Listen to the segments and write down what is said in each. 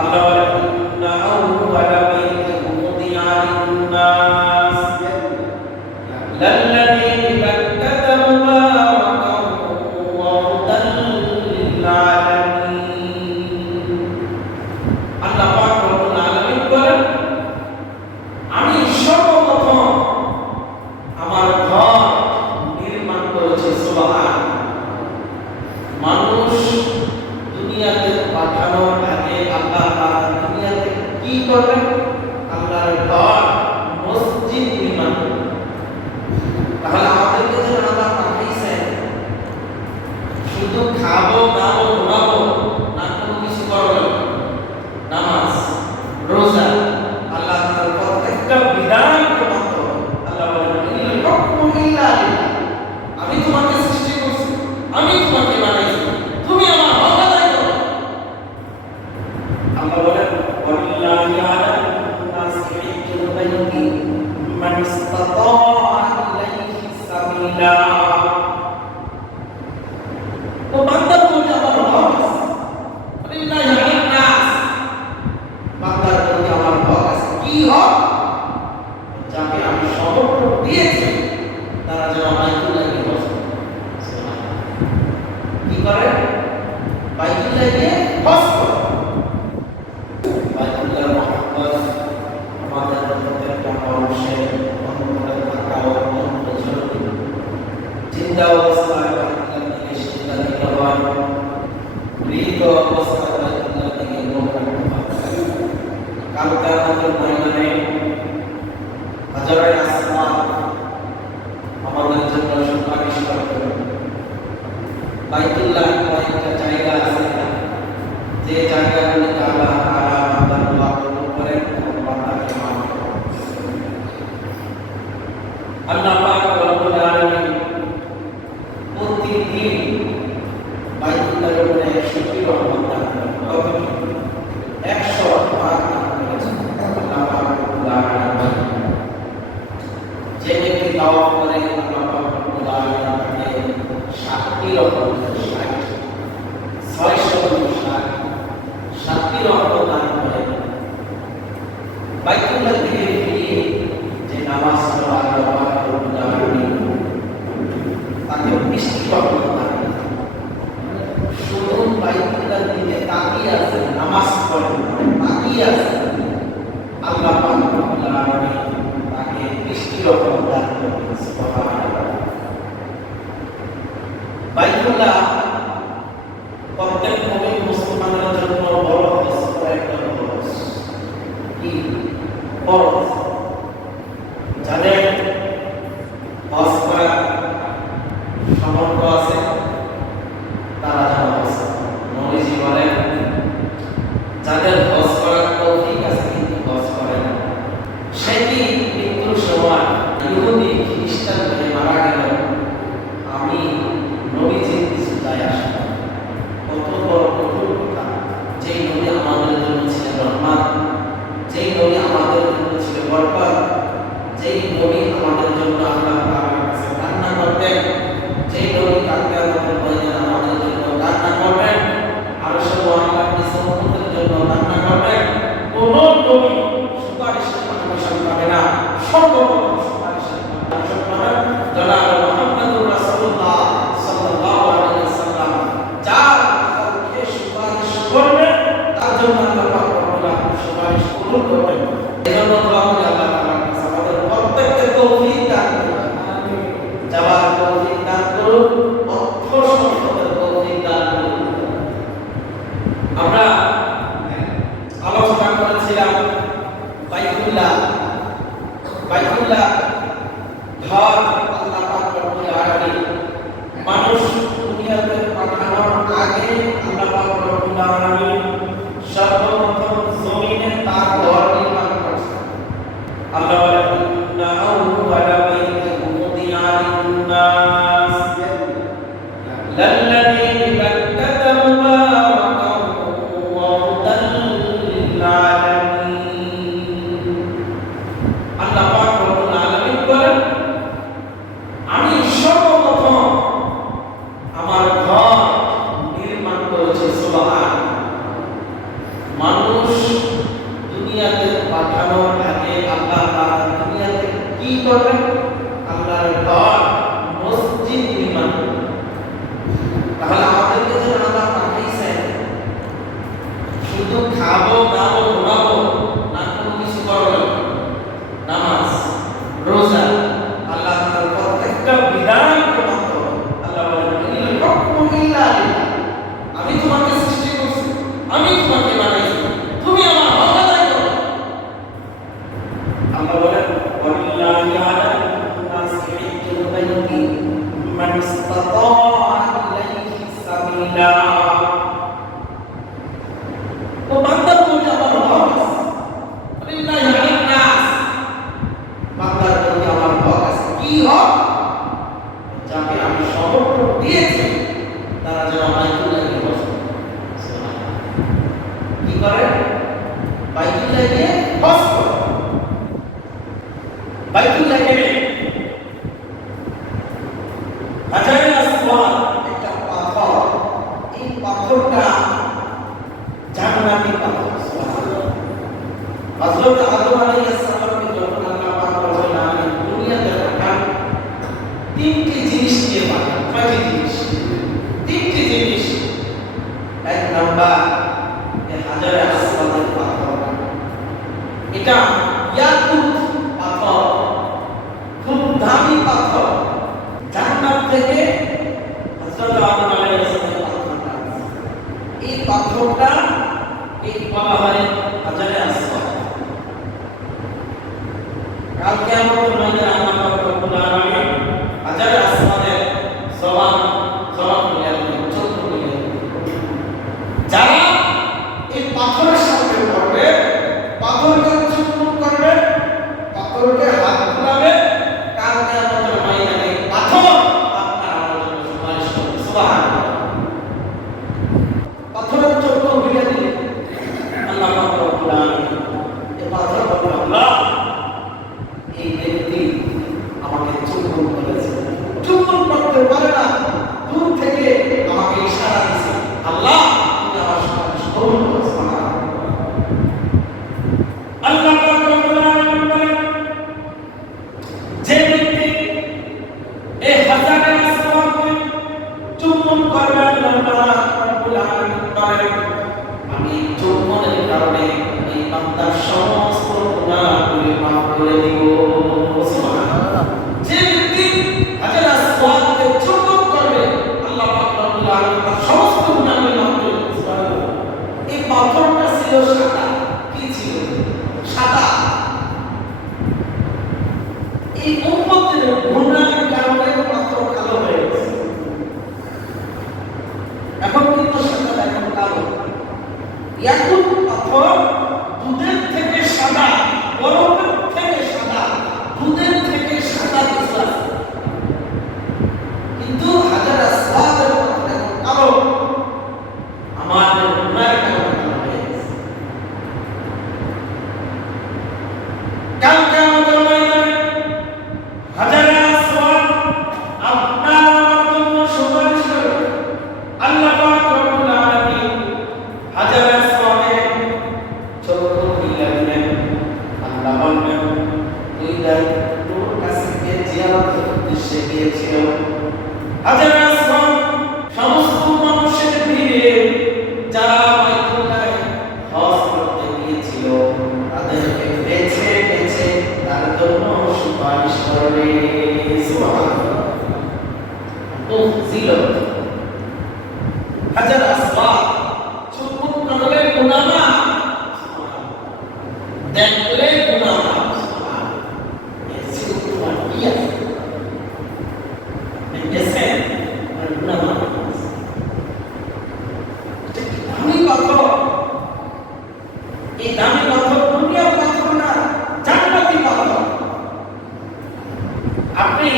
আল্লাহ বলেন ইন্না আউওয়ালা বাইতিন উদিআ লিন-নাস লাল্লাযী বিবাক্কাতা মুবারাকান ওয়া হুদাল লিল-আলামিন। আল্লাহ পাক রব্বুল আলামিন বলেন, আমি সর্বপ্রথম আমার ঘর নির্মাণ করেছি। সুবহান। মানুষ দুনিয়াতে পাঠানোর আগে আল্লাহ তাআলা দুনিয়াতে কি করবেন? আল্লাহর ঘর মসজিদ নির্মাণ করবেন। তাহলে আমাদেরকে যে আল্লাহ পাঠাইছেন শুধু খাবো দাবো ঘুমাবো না, কোনো কিছু করবেন, নামাজ রোজা আল্লাহ তাআলার প্রত্যেকটা বিধান প্রমাণ করবেন। আল্লাহ বলেন ইনিল হুকমু ইল্লা লিল্লাহ, আমি তোমাকে সৃষ্টি করছি, আমি তোমাকে বানাইছি, তুমি আমার হক আদায় করো। আল্লাহ বলেন ওয়ালিল্লাহি আলা নাসি হিজ্জুল বাইতি মান ইসতাতাআ ইলাইহি সাবিলা। তো বান্দার প্রতি আমার হক আছে, ওয়ালিল্লাহি আলা নাস, বান্দার প্রতি আমার হক আছে। কি হক? যাকে আমি সমর্থন দিয়েছি তারা যেন বাইতুল্লাহকে বসে। কি করে? বাইতুল্লাহকে হজ করে। বাইতুল্লাহ মুহাম্মদ আমাদের প্রত্যেকটা মানুষের অন্তরে থাকা অত্যন্ত জরুরি। চিন্তা অবস্থায় বাইতুল্লাহ থেকে চিন্তা দিতে হয়, মৃত অবস্থায় বাইতুল্লাহ থেকে মুখ রাখতে হয়। কাল কিয়ামতের ময়দানে হাজারে আসমান আমাদের জন্য সুপারিশ করবে। বাইতুল্লাহ কয়েকটা জায়গা আছে যে জায়গাগুলিতে আল্লাহ তাআলা বান্দার দোয়া কবুল করেন এবং বান্দাকে মাফ করেন। আল্লাহ পাক রব্বুল আলামিন প্রতিদিন বাইতুল্লাহর উপরে 100টি রহমত দান করেন। কতটি? 100 ভাগ দান করেছেন আল্লাহ পাক রব্বুল আলামিন। যে ব্যক্তি তাওয়াফ করে আল্লাহ পাক রব্বুল আলামিন তাকে 60টি রহমত, 60টি রহমত দান করেন। বাইতুল্লাহ থেকে ফিরে যে নামাজ পড়া আল্লাহ পাক রব্বুল আলামিন তাকে 20টি রহমত দান করেন। শুধু বাইতুল্লাহ দিকে তাকিয়ে আছে, নামাজ পড়ে তাকিয়ে আছে, আল্লাহ পাক রব্বুল আলামিন তাকে 20টি রহমত দান করেন। সুবহানাল্লাহ। বাইতুল্লাহ প্রত্যেক মুমিন মুসলমানের জন্য বড় হজ, একটা ফরজ। কি ফরজ? যাদের হজ করার সামর্থ্য আছে তারা যেন হজ করে। নবীজি বলেন, যাদের হজ করার তৌফিক আছে কিন্তু হজ করে না, সেটি মৃত্যুর সময় ইহুদি খ্রিস্টান হয়ে মারা গেল, আমি নবীজির কিছু দায় আসে না। কত বড় কঠোর কথা! যেই নবী আমাদের জন্য ছিলেন রহমত, যেই নবী আমাদের জন্য ছিলেন বরকত, যেই নবী আমাদের জন্য আল্লাহ তাআলার কাছে কান্না করতেন, যেই নবী কিয়ামতের ময়দানে আমাদের জন্য কান্না করবেন, আরশে মুআল্লার নিচে উম্মতের জন্য কান্না করবেন, কোন নবী সুপারিশের পারমিশন পাবে না। সর্বপ্রথম সুপারিশের পারমিশন পাবেন জনাব মুহাম্মদুর রাসূলুল্লাহ সাল্লাল্লাহু আলাইহি ওয়াসাল্লাম। যার পক্ষে সুপারিশ করবে তার জন্য আল্লাহ পাক রব্বুল আলামিন সুপারিশ কবুল করবেন। এজন্য দোয়া করি আল্লাহ তাআলার কাছে আমাদের প্রত্যেককে তৌফিক দান করুন। আমিন। যাওয়ার তৌফিক দান করুন, অর্থ সম্পদের তৌফিক দান করুন। আমরা আলোচনা করেছিলাম বাইতুল্লাহ ঘর আল্লাহ পাক রব্বুল আলামিন মানুষ দুনিয়াতে পাঠানোর আগে আল্লাহ পাক রব্বুল আলামিন সর্বপ্রথম জমিনে তার ঘর নির্মাণ করেছেন। আল্লাহ বলেন ইন্না আউওয়ালা বাইতিন উদিআ লিন-নাস লাল্লাযী বিবাক্কাতা মুবারাকান ওয়া হুদাল লিল-আলামিন। আল্লাহ পাক রব্বুল আলামিন বলেন, আমি সর্বপ্রথম পাঠানোর আগে আল্লাহ তাআলা দুনিয়াতে কি করবেন? আল্লাহর ঘর মসজিদ নির্মাণ করবেন। তাহলে আমাদেরকে যে আল্লাহ পাঠাইছেন শুধু খাবো দাবো ঘুমাবো না, কোনো কিছু করবো না, নামাজ রোজা আল্লাহ তাআলার প্রত্যেকটা বিধান প্রমাণ করবে। আল্লাহ বলেন ইল হুকমু ইল্লা লিল্লাহ, আমি তোমাকে সৃষ্টি করছি, আমি তোমাকে বানাইছি, তুমি আমার হক আদায় করো। আল্লাহ বলেন ওয়ালিল্লাহি আলা নাসি হিজ্জুল বাইতি মান ইসতাতাআ ইলাইহি সাবিলা। তো বান্দার প্রতি আমার হক আছে, ওয়ালিল্লাহি আলা নাস, বান্দার প্রতি আমার হক আছে। কি হক? যাকে আমি সমর্থন দিয়েছি তারা যেন বাইতুল্লাহ গিয়ে বসে। কি করে? বাইতুল্লাহ গিয়ে বস করে। বাইতুল্লাহ গিয়ে হাজারে আসওয়াদ একটা পাথর, এই পাথরটা জান্নাতি পাথর। সুবহানাল্লাহ। হযরত আদম আলাইহিস সালামকে যখন আল্লাহ পাক বলেন আমি দুনিয়াতে পাঠান, তিনটি জিনিস দিয়ে পাঠান। কয়টি জিনিস? তিনটি জিনিস। এক নাম্বার এই হাজারে আসওয়াদের পাথর, এটা ইয়াকুত পাথর, খুব দামি পাথর। জান্নাত থেকে হযরত আদম আলাইহিস সালাম পাথরটা আনছে। এই পাথরটা এই বলা হয় হাজারে আসওয়াদ। কাল কিয়ামতের ময়দানে আল্লাহ পাক রব্বুল আলামিন হাজারে আসওয়াদের জবান মিলিয়ে দিবেন, চক্ষু মিলিয়ে দিবেন। যারা এই পাথরের সামনে পড়বে, পাথরকে চুম্বন করবে, পাথরকে হাত বুলাবে, কাল কিয়ামতের ময়দানে পাথর আপনার আমার জন্য সুপারিশ করবে। সুবহানাল্লাহ। পাথরের চক্ষু মিলিয়ে দিলেন আল্লাহ পাক রব্বুল আলামিন। এই পাথর বলল আল্লাহ এই ব্যক্তি আমাকে চুম্বন করেছে, চুম্বন করতে পারে না, দূর থেকে আমাকে ইশারা দিয়েছে, আল্লাহ তুমি আমার সুপারিশ কবুল করো। সুবহানাল্লাহ। আল্লাহ পাক রব্বুল আলামিন বলেন যে ব্যক্তি এই হাজারে আসওয়াদকে চুম্বন করবে, আল্লাহ পাক রব্বুল আলামিন বলেন আমি চুম্বনের কারণে এই বান্দার সমস্ত গুনাহগুলি মাফ করে দিব। সুবহানাল্লাহ। যে ব্যক্তি হাজারে আসওয়াদকে চুম্বন করবে, আল্লাহ পাক রব্বুল আলামিন তার সমস্ত গুনাহগুলি মাফ করে দিবেন। সুবহানাল্লাহ। এই পাথরটা ছিল সাদা। কি ছিল? সাদা। এই উম্মতের গুনাহের কারণে পাথর কালো হয়ে গেছে। এখন কিন্তু সাদা, এখন কালো। ইয়াকুত পাথর দুধের থেকে সাদা, বরফের থেকে সাদা, দুধের থেকে সাদা কিছু আছে। কিন্তু হাজারে আসওয়াদের পাথর এখন কালো, আমাদের গুনাহের কারণে কালো হয়ে গেছে। কাল কিয়ামতের ময়দানে হাজারে আসওয়াদ আপনার আমার জন্য সুপারিশ করবে। আল্লাহ পাক রব্বুল আলামিন হাজারে আসওয়াদের চক্ষু মিলিয়ে দিলেন। আল্লাহ বললেন তুই তোর কাছে গিয়ে জিয়ারতের উদ্দেশ্যে গিয়েছিল। হাজারে আসওয়াদ সমস্ত মানুষের ভিড়ে যারা বাইতুল্লাহ হজ করতে গিয়েছিল তাদেরকে বেছে বেছে তার জন্য সুপারিশ করবে। সুবহানাল্লাহ। ছিল হাজার আসওয়াদ চুম্বন করলে গুনাহ মাফ, দেখলে গুনাহ মাফ। সুবহানাল্লাহ। এই ছিল তোমার ইয়া দেখেন গুনাহ মাফ। এটা কি দামি পাথর! এই দামি পাথর দুনিয়ার পাথর না, জান্নাতি পাথর। আপনি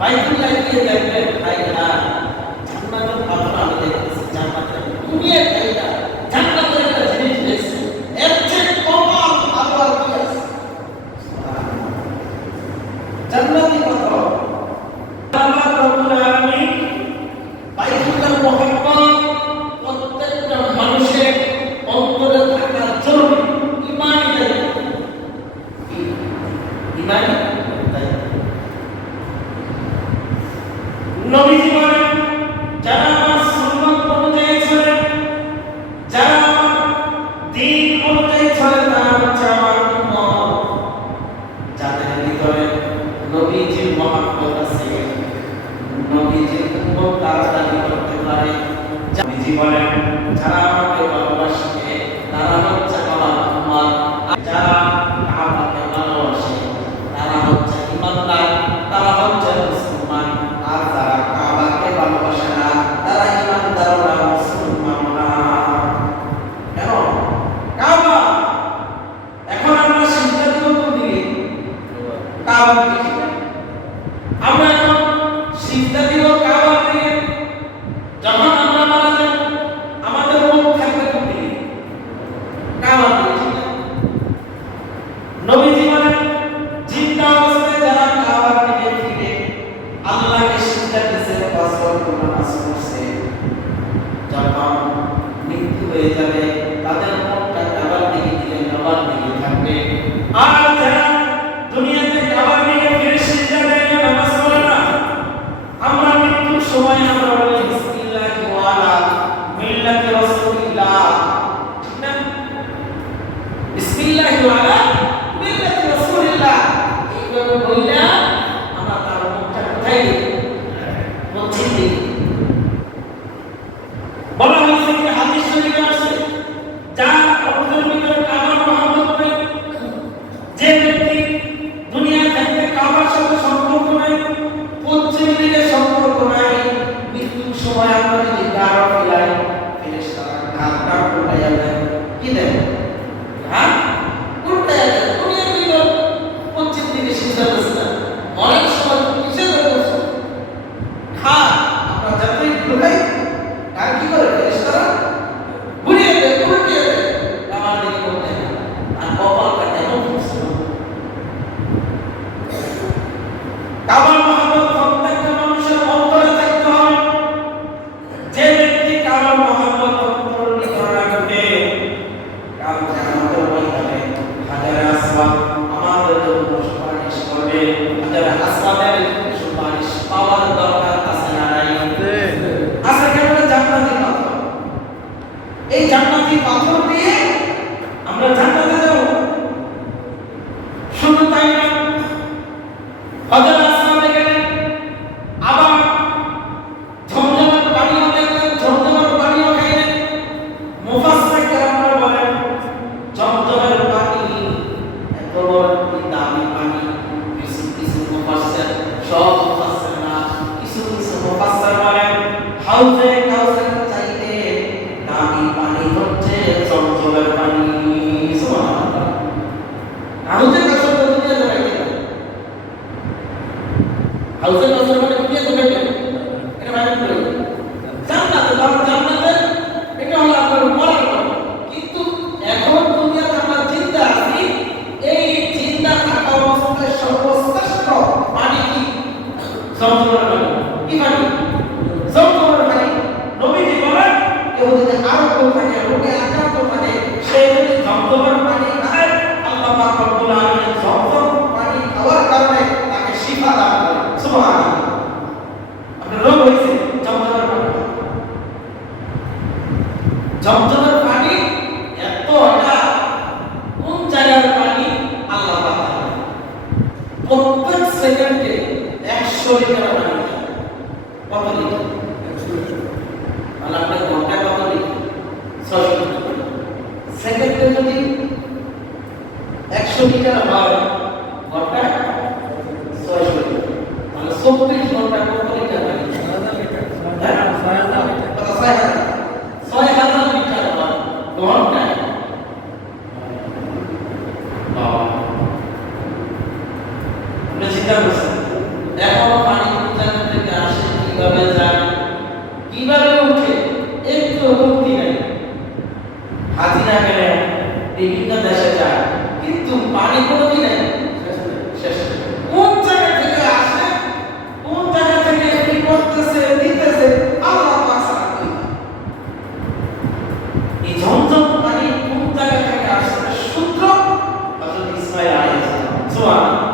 বাইতুল্লাহ গিয়ে দেখবেন ভাই না, জান্নাতের পাথর আমি দেখেছি, জান্নাতের দুনিয়ার এটা জান্নাতের একটা জিনিস দেখছি, এর চেয়ে কমাল ভালো আর কি আছে? জান্নাতি পাথর। আল্লাহ রাব্বুল আলামিন বাইতুল্লাহ মুহাম্মদ প্রত্যেকটা মানুষের অন্তরে থাকা জরুরি। নাই? নবীজি বলেন, যারা আমার সুন্নাত অনুযায়ী চলে, যারা আমার দ্বীন অনুযায়ী চলে, তারা হচ্ছে আমার উম্মত। যাদের ভিতরে নবীজির মহব্বত আছে, নবীজির উম্মত তারা দাবি করতে পারে। নবীজি বলেন, যারা আমাকে ভালোবাসে তারা হচ্ছে আমার উম্মত। যারা আমাকে ভালোবাসে তারা হচ্ছে ঈমানদার, তারা হচ্ছে মুসলমান। আর যারা কাবাকে ভালোবাসে না তারা ঈমানদার না, মুসলমান না। কেন? কাবা এখন আমরা সিজদা দিব কোন দিকে? কাবার দিকে। আমরা এখন সিজদা দিব কাবার দিকে। যখন আমরা মারা যাব আমাদের মুখ থাকবে কোন দিকে? কাবার দিকে। নবীজি বলেন, জিন্দা অবস্থায় যারা কাবার দিকে ফিরে আল্লাহকে সিজদা দিয়েছে, পাঁচ ওয়াক্ত নামাজ পড়ছে, যখন মৃত্যু হয়ে যাবে তাদের মুখটা কাবার দিকে দিলে কাবার দিকে থাকবে। আর যারা দুনিয়াতে কাবার দিকে ফিরে সিজদা দেয় না, নামাজ পড়ে না, আমরা মৃত্যুর সময় আমরা বলি বিসমিল্লাহি ওয়া আলা মিল্লাতি রাসূলিল্লাহ, ঠিক না? বিসমিল্লাহি ওয়া আলা মিল্লাতি রাসূলিল্লাহ এইভাবে বললা আমরা তার মুখটা কোথায় দিই? মসজিদ দিই। বলা হয়েছে কি হাদিস শরীফে আছে, যার অন্তরের ভিতরে কাবার মহব্বত নেই, যে ব্যক্তি দুনিয়া থেকে কাবার সাথে সম্পর্ক নাই, পশ্চিম দিকে সম্পর্ক নাই, মৃত্যুর সময় আমরা যদি গাড় ফেলাই, ফেরেশতারা ঘাটটা উল্টাইয়া দেয়। কি দেয়? হাত উল্টাইয়া দেয়। দুনিয়ার ভিতর পশ্চিম দিকে সিজদা করছে না, অনেক সময় কিসে করছে? হাত আমরা যতই ঘুরাই আর কি করে ফেরেশতারা ঘুরিয়ে দেয়, উল্টিয়ে দেয়, কাবার দিকে করতে না। আর কপাল কাটে এমন করছে। কাবার মহব্বত প্রত্যেকটা মানুষের অন্তরে থাকতে হবে। যে ব্যক্তি কাবার মহব্বত অন্তরে ভিতরে রাখবে, কাল কিয়ামতের ময়দানে হাজারে আসওয়াদ আমাদের জন্য সুপারিশ করবে। হাজারে আসওয়াদের সুপারিশ পাওয়ার দরকার আছে না নাই? আছে। কেন? জান্নাতি পাথর। এই জান্নাতি পাথর দিয়ে আমরা জান্নাতে যাব। শুধু তাই না, হাজারে আসওয়াদে গেলে আবার ঝমঝমের পানিও দেখলেন, ঝমঝমের পানিও খাইলেন। মুফাসসির কেরামরা বলেন, ঝমঝমের পানি এত বড় দামি পানি। কিছু কিছু মুফাসসির, সব মুফাসসির না, কিছু কিছু মুফাসসির বলেন হাউজে কাউসার চাইতে দামি পানি হচ্ছে ঝমঝমের পানি। সুবহানাল্লাহ। হাউজে কাউসার তো দুনিয়া জড়াই দিল। হাউজে কাউসার মানে দুনিয়া জড়াই দিল। এটা মানে কি? জান্নাতে, জান্নাতে এটা হলো আপনার মরার পর। কিন্তু এখন দুনিয়াতে আমরা জিন্দা আছি, এই জিন্দা থাকা অবস্থায় সর্বশ্রেষ্ঠ পানি কি? ঝমঝমের পানি। কি পানি? ঝমঝমের পানি। নবীজি বলেন, কেউ যদি আরোগ্য থাকে, রোগে আক্রান্ত থাকে, সে যদি ঝমঝমের পানি খায়, আল্লাহ পাক রব্বুল আলামিন ঝমঝম পানি খাওয়ার কারণে তাকে শিফা দান করে। সুবহানাল্লাহ। আপনার রোগ হয়েছে, ঝমঝমের পানি। ঝমঝমের পানি এতটা কোন জায়গার পানি? আল্লাহ পাক জানেন। প্রত্যেক সেকেন্ডে 100 লিটার পানি খায়। কত লিটার? 100 লিটার। তাহলে আপনার ঘন্টায় কত লিটার? 600 লিটার। সেকেন্ডে যদি 100 লিটার হয়, ঘন্টায় 600 লিটার। তাহলে 24 ঘন্টায় কত লিটার পানি? 6000 লিটার। 6000 লিটার। 6000 লিটার হয় ঘন্টায়। আপনি চিন্তা করছেন, এখনো পানি কোন জায়গা থেকে আসে, কিভাবে যায়, কিভাবে উঠে, একটু মুক্তি নাই। হাজিরা গেলে বিভিন্ন দেশে যায়, কিন্তু পানি কোনো কি নাই, শেষ নেই। কোন জায়গা থেকে আসে, কোন জায়গা থেকে কি করতেছে, দিতেছে, আল্লাহ পাক ছাড়া কেউ জানে। এই ঝমঝম পানি কোন জায়গা থেকে আসছে? সূত্র হযরত ইসমাঈল আলাইহিস সালাম। সুবহানাল্লাহ।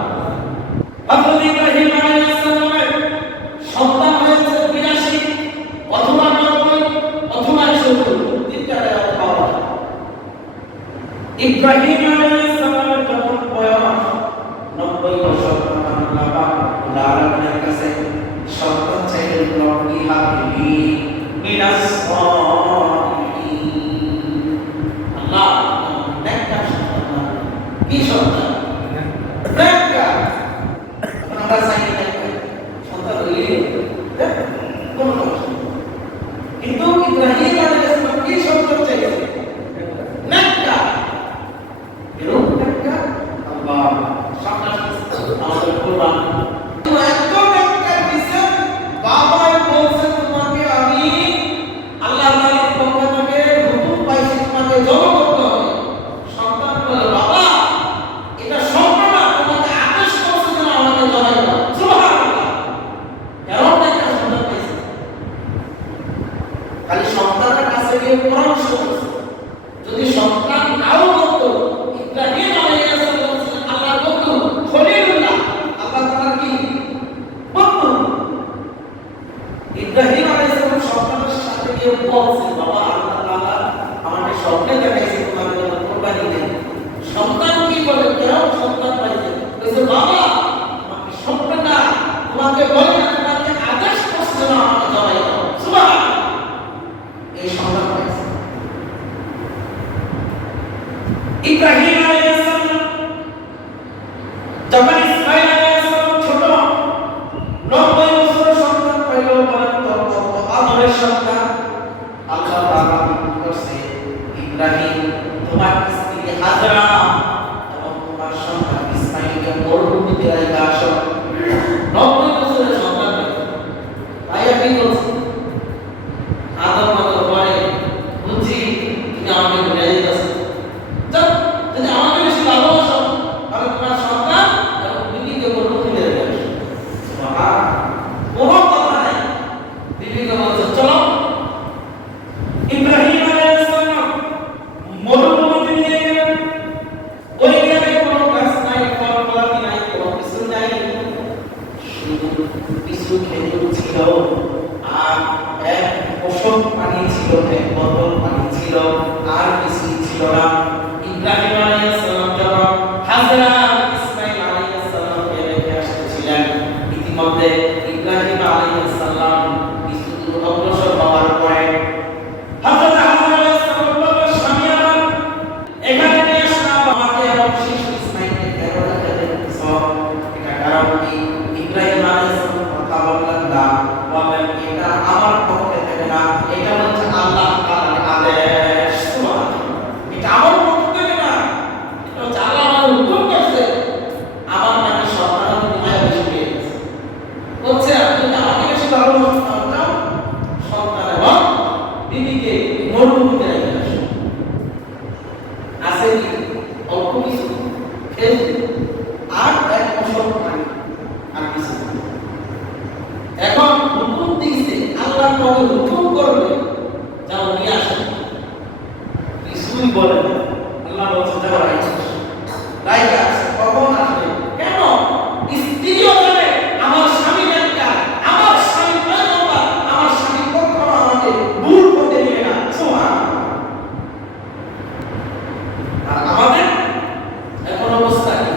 ইব্রাহিম আলাইহিস সালামের যখন বয়স 90 বছর, তখন বাবা আল্লাহর কাছে সন্তান চাইলেন, রব্বি হাবলি মিনাস সালিহিন। আল্লাহ নেককার সন্তান, কি সন্তান? নেককার। আমরা চাই নেককার সন্তান হইলে কোন সমস্যা নেই। কিন্তু ইব্রাহিম আলাইহিস সালাম কি সন্তান চাইলেন? নেককার। এরকম নেককার আল্লাহ সামনে আমাদের কোরআন এত নেককার দিয়েছেন, বাবাই বলছে তোমাকে আমি আল্লাহর মালিক পক্ষ থেকে হুকুম পাইছি তোমাকে জবাব করতে হবে। সন্তান বলে, বাবা এটা সম্ভব না, তোমাকে আদেশ করছে যেন আমাকে জবাব দাও। সুবহানাল্লাহ। এরকম নেককার সন্তান পাইছে। খালি সন্তানের কাছে গিয়ে পরামর্শ করছে। যদি সন্তান নাও করতো, ইব্রাহিম আলাইহিস সালাম ছিলেন আল্লাহর বন্ধু, খলিলুল্লাহ, আল্লাহ তাআলার কি বন্ধু। ইব্রাহিম আলাইহিস সালাম সন্তানের সাথে গিয়ে বলছেন, বাবা আল্লাহ তাআলা আমাকে স্বপ্নে দেখাইছে তোমার জন্য কুরবানি দেন। সন্তান কি বলে, কেউ সন্তান পাইছে, বলেছে বাবা আমাকে স্বপ্নে না, তোমাকে বলে না, তোমাকে আদেশ করছে না আমাকে জবাই দাও। সুবহানাল্লাহ। এই সন্তান পাইছে। ইব্রাহিম আলাইহিস সালাম যখন ইসমাঈল আলাইহিস সালাম ছোট, 90 বছরের সন্তান পাইল, বলেন তো কত আদরের সন্তান। আল্লাহ তাআলা বলছে, ইব্রাহিম তোমার স্ত্রী হাজরা এবং তোমার সন্তান ইসমাঈলকে মরুভূমিতে রেখে আসো। 90 বছরের সন্তান ভাইয়া কি বলছে? আদর মাদর পরে বুঝি তুমি আমাকে ভুলে যেতেছ। যদি আমাকে বেশি ভালোবাসো তাহলে তোমার সন্তান এবং বিবিকে মরুভূমিতে রেখে আসো। কোনো কথা নাই। বিবিকে বলছে চলো। ইব্রাহিম আলাইহিস সালাম মরুভূমিতে নিয়ে গেলেন। ওই জায়গায় কোনো গাছ নাই, ফল-ফলাদি নাই, কোনো কিছু নাই, শুধু কিছু খেজুর ছিল আর এক পোষক পানি ছিল, এক বোতল পানি ছিল, আর কিছু ছিল না। ইব্রাহিম আলাইহিস সালাম যখন হাজরা ইসমাঈল আলাইহিস সালামকে রেখে আসছিলেন, ইতিমধ্যে ইব্রাহিম আলাইহিস সালাম কিছু দূর অগ্রসর হওয়ার পরে হযরত হাজরা আলাইহিস সালাম বললেন, স্বামী আমার এখানে নিয়ে আসলাম, আমাকে এবং শিশু ইসমাঈলকে কেন রেখে দিয়েছ? এটা কারণ কি? ইব্রাহিম আলাইহিস সালাম কথা বললেন না, বললেন এটা আমার পক্ষে থেকে না, এটা হচ্ছে আল্লাহ তাআলার আদেশ। সুবহানাল্লাহ। এটা আমার পক্ষ থেকে না, এটা হচ্ছে আল্লাহ আমাকে হুকুম করছে। আমার নামে সন্তান তোমায় বেশি পেয়ে গেছে। বলছে আপনি যদি আমাকে বেশি ভালোবাসেন তাও সন্তান এবং বিবিকে মরুভূমিতে রেখে আসো। আছে কি অল্প কিছু খেজুর আর এক পোষক পানি, আর কিছু না। এখন হুকুম দিয়েছে, আল্লাহ কবে হুকুম করবে যাও নিয়ে আসো, কিছুই বলে না। আল্লাহ বলছে যাও রাইট আছে। কখন আসবে? কেন? স্ত্রীও জানে আমার স্বামী নেককার, আমার স্বামী পয়গম্বর, আমার স্বামী কখনো আমাকে ভুল করতে দিবে না। সুবহানাল্লাহ। আর আমাদের এখন অবস্থা কি?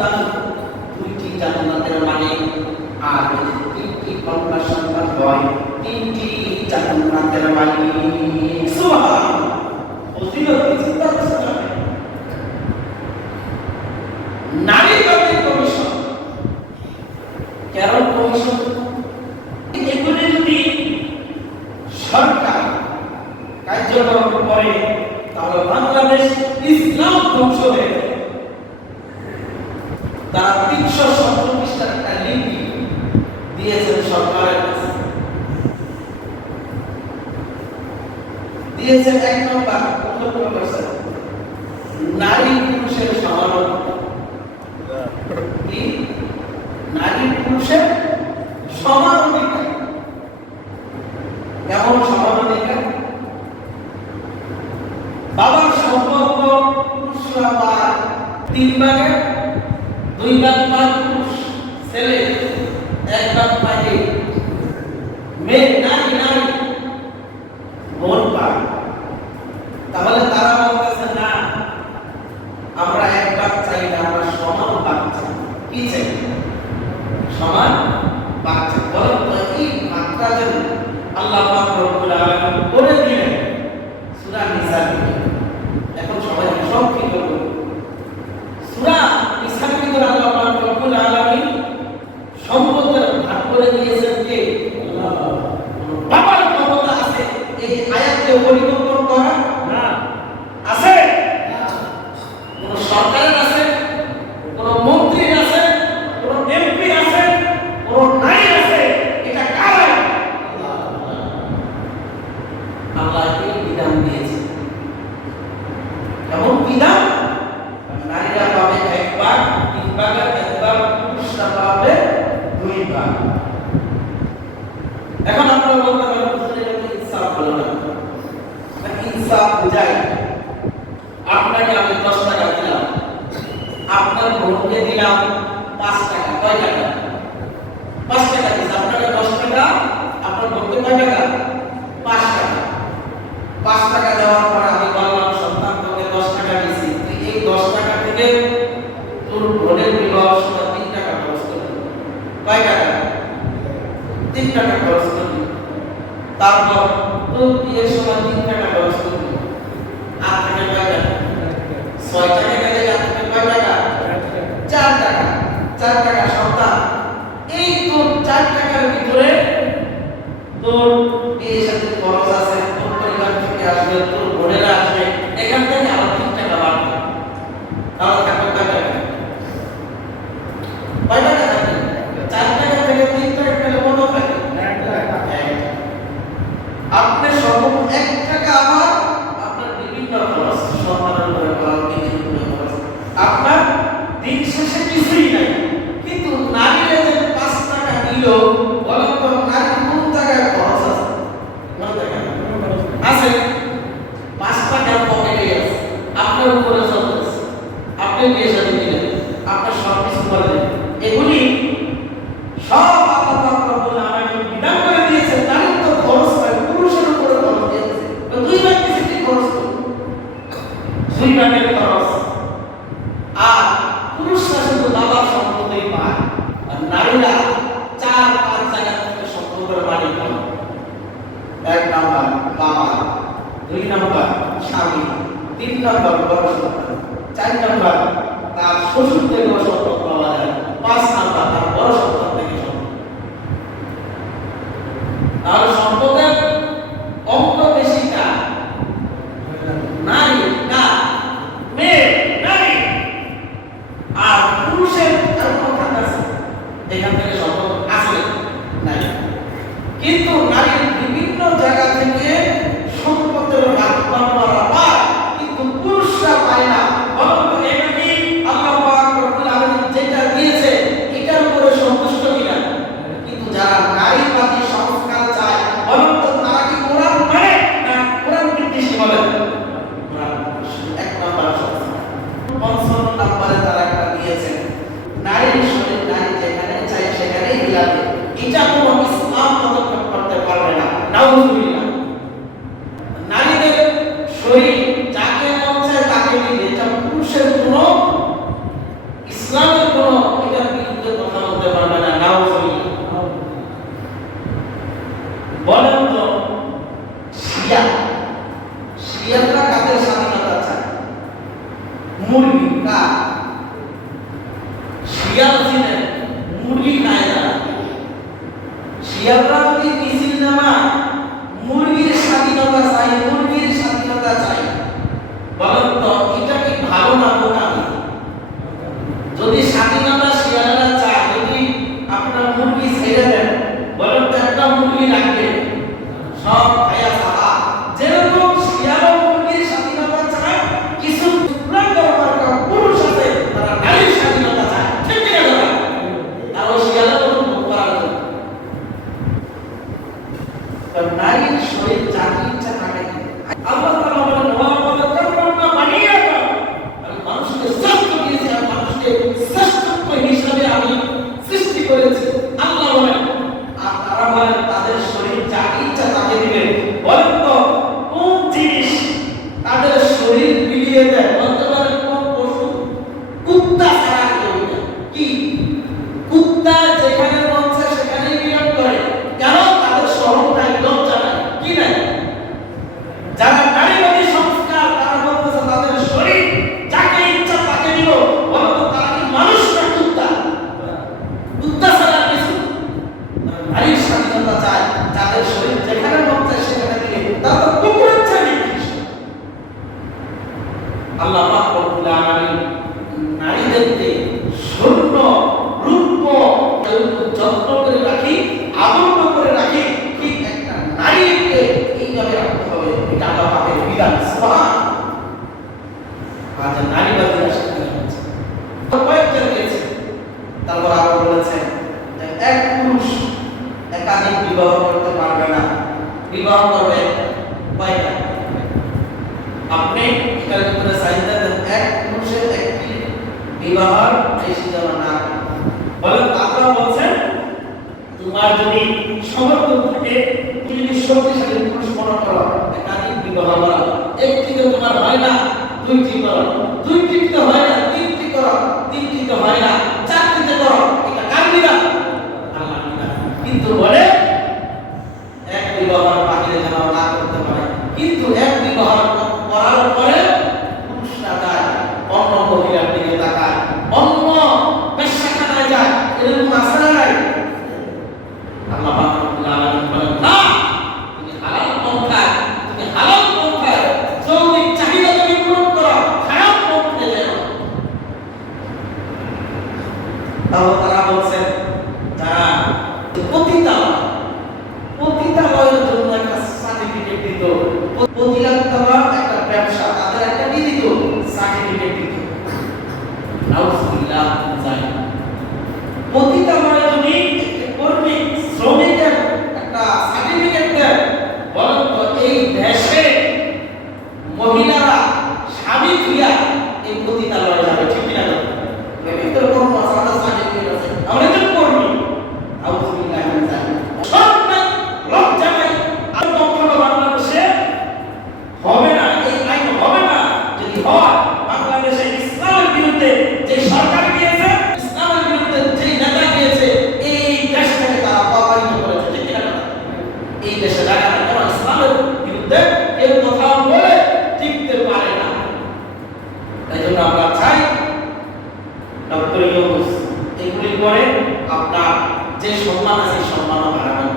সন্তান, 2টি জান্নাতের মালিক। আর যদি 3টি কন্যা সন্তান হয়, 3টি জান্নাতের মালিক। সুবহানাল্লাহ। ফজিলত কি চিন্তা করছেন? নারীবাদী কমিশন, ক্যারল কমিশন, এগুলি যদি সরকার কার্যকর করে তাহলে বাংলাদেশ ইসলাম ধ্বংস হয়ে যাবে। তারা 370 পৃষ্ঠার একটা লিপি দিয়েছেন সরকারের কাছে। দিয়েছেন 1 নম্বর নারী পুরুষের সমানতা। কি? নারী পুরুষের সমান অধিকার। কেমন সমান অধিকার? বাবার সম্পর্ক পুরুষরা পায় 3 ভাগে, 2 ভাগ পায় পুরুষ ছেলে, 1 ভাগ পায় মেয়ে নারী বোন পায়। তাহলে তারা বলতেছে না আমরা 1 ভাগ চাই না, আমরা সমান ভাগ চাই। কি চাই? সমান ভাগ চাই। বলেন তো এই ভাগটা যেন আল্লাহ পাক রব্বুল আলামিন করে দিলেন সূরা নিসা। এখন সবাই সব কি করবে? সূরা নিসার ভিতরে আল্লাহ পাক রব্বুল আলামিন সম্পদের ভাগ করে দিয়েছেন কে? আল্লাহ। বাবার ক্ষমতা আছে এই আয়াতকে পরিবর্তন করা? না। আছে? না। কোন সরকারের আছে, কোন মন্ত্রীর আছে, কোন এমপি আছে, কোন নারী আছে? এটা কার আইন? আল্লাহ এই বিধান দিয়েছে। এমন বিধান নারীরা পাবে 1 ভাগ, 3 ভাগের 1 ভাগ, পুরুষরা পাবে 2 ভাগ। এখন আমরা বলতে পারবো এটা তো ইনসাফ হলো না। ইনসাফ বুঝাই আপনাকে আমি 10 টাকা দিলাম, আপনার বোনকে দিলাম 5 টাকা। কয় টাকা? 5 টাকা দিলাম। আপনাকে 10 টাকা, আপনার বোনকে কয় টাকা? 5 টাকা। 5 টাকা দেওয়ার পর আমি বললাম সন্তান তোকে 10 টাকা দিয়েছি, তুই এই 10 টাকা থেকে তোর বোনের বিবাহ সময় 3 টাকা খরচ করবি। কয় টাকা? 3 টাকা খরচ করবি। তারপর তোর বিয়ের সময় 3 টাকা খরচ করবি। আর থেকে কয় টাকা? 6 টাকা গেলে আর থেকে কয় টাকা? 4 টাকা। 4 টাকা সন্তান। এই তোর 4 টাকার ভিতরে তোর বিয়ের সাথে খরচ আছে, তোর পরিবার থেকে আসবে, তোর বোনেরা আসবে, এখান থেকে আবার 3 টাকা বাড়বে। তাহলে থাকবে কয় টাকা? কয় টাকা থাকবে? 4 টাকা থেকে 3 টাকা গেলে কত থাকে? 1 টাকা। আপনি সর্বমোট 1 টাকা আবার আপনার বিভিন্ন খরচ, সন্তানের উপরে খরচ, বিদ্যুৎ উপরে খরচ, আপনার দিন শেষে কিছুই নাই। কিন্তু নারীরা যে 5 টাকা দিল, বলেন তো নারী কোন জায়গায় খরচ আছে? কোন জায়গায় আছে? 5 টাকা পকেটে আছে, আপনার উপরে চলতেছে, আপনি বিয়ে শাদী দিলেন, আপনার সব কিছু করলেন, এগুলি সব আল্লাহ পাক রব্বুল আলামিন বিধান করে দিয়েছেন। নারীর তো খরচ হয়, পুরুষের উপরে খরচ দিয়েছে। 2 ভাগ কিছু খরচ করবে, 2 ভাগের খরচ। আর পুরুষরা শুধু বাবার সম্পত্তি পায়, আর নারীরা 4-5 জায়গা থেকে সম্পদের মালিক হয়। 1 নম্বর বাবা, 2 নম্বর স্বামী, 3 নম্বর বড় সন্তান, 4 নম্বর তার শ্বশুর থেকে সম্পদ পাওয়া যায়, 5 নম্বর তার বড় সন্তান থেকে সম্পদ। তাহলে সম্পদের অঙ্ক বেশি কার? নারী। কার? মেয়ে, নারী। আর পুরুষের আর কোনো ভাগ আছে? এখান থেকে সম্পদ আছে নাই। কিন্তু নারীর বিভিন্ন জায়গা থেকে সম্পদের ভাগ বাটোয়ারা পায়, কিন্তু পুরুষরা পায় না। বলুন তো এটা কি আল্লাহ পাক রব্বুল আলামিন যেটা দিয়েছে এটার উপরে সন্তুষ্ট কিনা? কিন্তু যারা নারীবাদী সংস্কার চায়, বলুন তো তারা কি কোরআন মানে না কোরআন বিদ্বেষী বলেন? কোরআন বিদ্বেষী। 1 নম্বর সংস্কার। 55 নম্বরে তারা একটা দিয়েছে, নারীর শরীর নারী যেখানে চাই সেখানেই বিলাবে। এটা কোনো ইসলাম পদক্ষেপ করতে পারবে না। নাউজুবিল্লাহ। নারীদের শরীর যাকে মন চায় তাকে দিবে, এটা পুরুষের কোনো ইসলামের শিয়াল ছিলেন, মুরগি খায় না। শিয়ালরা যদি মিছিল নামায়, মুরগির স্বাধীনতা চাই, মুরগির স্বাধীনতা চাই। বলেন তো এটা কি ভালো না বোকামি? যদি স্বাধীনতা শিয়ালরা চায়, যদি আপনার মুরগি ছেড়ে দেন, বলেন তো একটা মুরগি লাগবে, সব খায়া সাহা। যেরকম শিয়াল মুরগির স্বাধীনতা চায়, কিছু পুরুষ আছে তারা নারীর স্বাধীনতা চায়, ঠিক কিনা দাদা? তাও শিয়ালের মতো মুখ করার জন্য। নারীর শরীর জাতি ইচ্ছা থাকে, আল্লাহ তাআলা বলেন ওয়া কাররামনা বানি আদম, আমি মানুষকে শ্রেষ্ঠ দিয়েছি, আমি মানুষকে শ্রেষ্ঠত্ব হিসাবে আমি সৃষ্টি করেছি। আল্লাহ বলেন, আর তারা বলেন তাদের শরীর জাতি ইচ্ছা তাকে দিবে। বলেন তো কোন জিনিস তাদের শরীর বিলিয়ে দেয়? বলতে পারেন কোন পশু? কুত্তা ছাড়া কেউ না। কি কুত্তা যেখানে মন চায় সেখানেই বিরাম করে, কেন? তাদের শরম নাই, লজ্জা নাই, কি নাই? যারা নারীবাদী সংস্কার, তারা বলতেছে তাদের শরীর যাকে ইচ্ছা তাকে দিব। বলতো তারা কি মানুষ না কুত্তা? কুত্তা ছাড়া কিছু। নারীর স্বাধীনতা চায়, যাদের শরীর যেখানে মন চায় সেখানে দিলে তারা তো কুকুরের চায় নিকৃষ্ট। আল্লাহ পাক রব্বুল আলামিন নারীদেরকে স্বর্ণ রূপ যত্ন করে রাখি, আদর করে রাখি, ঠিক একটা নারীকে এইভাবে রাখতে হবে। এটা আল্লাহ পাকের বিধান। সুবহান। আজ নারীবাদীরা সেখানে হচ্ছে কয়েকজন গেছে, তারপর আরো বলেছেন যে এক পুরুষ একাধিক বিবাহ করতে পারবে না, বিবাহ করবে কয়টা? আপনি এখানে করে চাইতে দেন এক পুরুষের একটি বিবাহের বেশি যেন না। বলেন আপনারা বলছেন তোমার যদি সমর্থন থাকে, তুমি যদি শক্তিশালী পুরুষ মনে করো, একাধিক বিবাহ করো, একটিতে তোমার হয় না দুইটি করো, দুইটিতে হয় না তিনটি করো, তিনটিতে হয় না চারটিতে করো। এটা কার বিধান? আল্লাহর বিধান। কিন্তু বলে এক বিবাহের বাহিরে যেন না করতে পারে। কিন্তু এক বিবাহ করার পরে পুরুষরা যায় অন্য মহিলার দিকে তাকায়, অন্য পেশাখানায় যায়, এরকম আছে না নাই? আল্লাহ পাক রব্বুল আলামিন বলেন না, তুমি হালাল পন্থায়, তুমি হালাল পন্থায় যৌনিক চাহিদা তুমি পূরণ করো, খারাপ পন্থায় যেও। তাও তারা বলছেন যারা পতিতালয়ের জন্য একটা সার্টিফিকেট দিত, পতিতালয় একটা ব্যবসা, তাদের একটা দিত সার্টিফিকেট দিত। নাউজুবিল্লাহ যাই পতিতালয়ে যদি কর্মী শ্রমিকের একটা সার্টিফিকেট দেয়, বলেন তো এই দেশে মহিলারা স্বামী দিয়া এই পতিতালয়ে যাবে, ঠিক কিনা? ভিতরে কর্ম আছে, আমাদের সার্টিফিকেট আছে, আমরা তো কর্মী। নাউজুবিল্লাহ যাই সব নাই, লজ্জা নাই। আর কখনো বাংলাদেশে হবে না, এই আইন হবে না। যদি হয় বাংলাদেশে ইসলামের বিরুদ্ধে যে সরকার গিয়েছে, ইসলামের বিরুদ্ধে যে নেতা গিয়েছে, এই দেশ থেকে তারা প্রভাবিত করেছে, ঠিক কিনা? এই দেশে জায়গা না, কারণ ইসলামের বিরুদ্ধে কেউ কথা বলে টিকতে পারে না। তাই জন্য আমরা চাই ডক্টর ইউনূস এগুলি করে আপনার যে সম্মান আছে সম্মান হারাবেন।